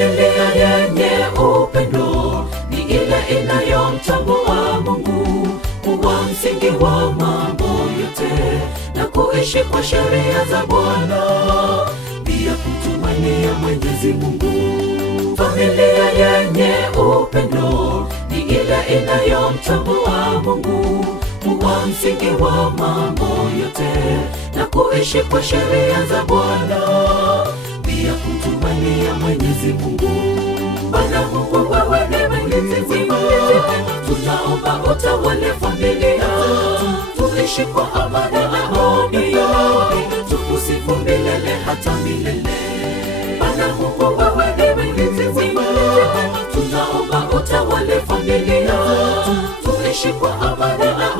Familia yenye upendo ni ile inayomtambua Mungu kuwa msingi wa mambo yote, na kuishi kwa sheria za Bwana, pia kumtumainia Mwenyezi Mungu. Familia yenye upendo ni ile inayomtambua Mungu kuwa msingi wa mambo yote, na kuishi kwa sheria za Bwana, pia kumtumainia Mwenyezi Mungu. Bwana Mungu, wewe ni mlinzi mwema, tunaomba utawale familia, tuishi kwa amani na tukusifu milele hata milele. Bwana Mungu, wewe ni mlinzi mwema, tunaomba utawale familia, tuishi kwa amani na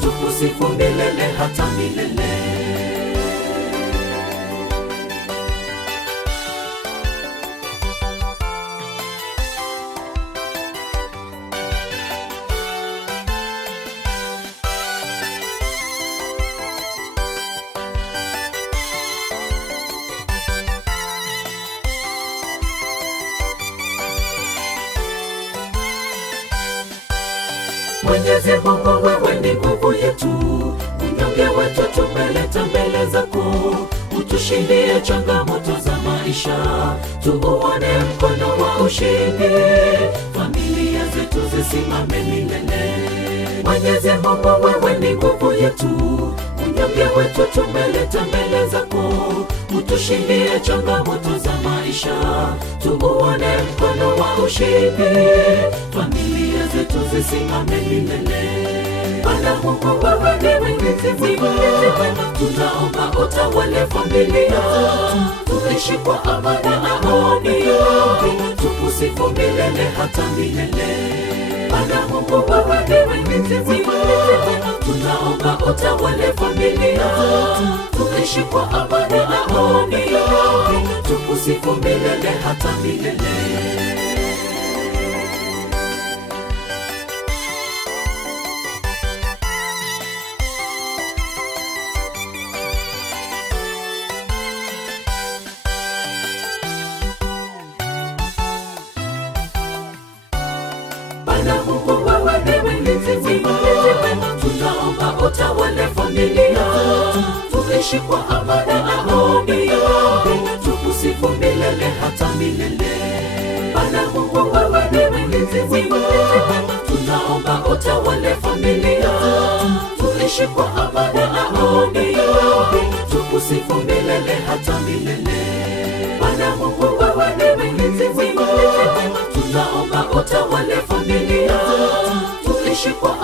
tukusifu milele hata milele. Mwenyezi Mungu, wewe ni nguvu yetu, unyonge wetu tumeleta mbele zako, utushindie changamoto za maisha, tuuone mkono wa ushindi, familia zetu zisimame milele. Mwenyezi Mungu, wewe ni nguvu yetu, unyonge wetu tumeleta mbele zako, utushindie changamoto za maisha, tuuone mkono wa ushindi, familia zetu zisimame milele. Bwana Mungu, wewe ni mlinzi mwema, tunaomba utawale familia, tuishi kwa amani na tukusifu milele hata milele. Bwana Mungu, wewe ni mlinzi mwema, tunaomba utawale familia, tuishi kwa amani na tukusifu milele hata milele. Bwana Mungu, wewe ni mlinzi mwema, tunaomba utawale familia, tuishi kwa amani na tukusifu milele hata milele. Bwana Mungu, wewe ni mlinzi mwema, tunaomba utawale familia, tuishi kwa amani na tukusifu milele hata milele. Bwana Mungu, wewe ni mlinzi mwema, tunaomba utawale familia, tuishi kwa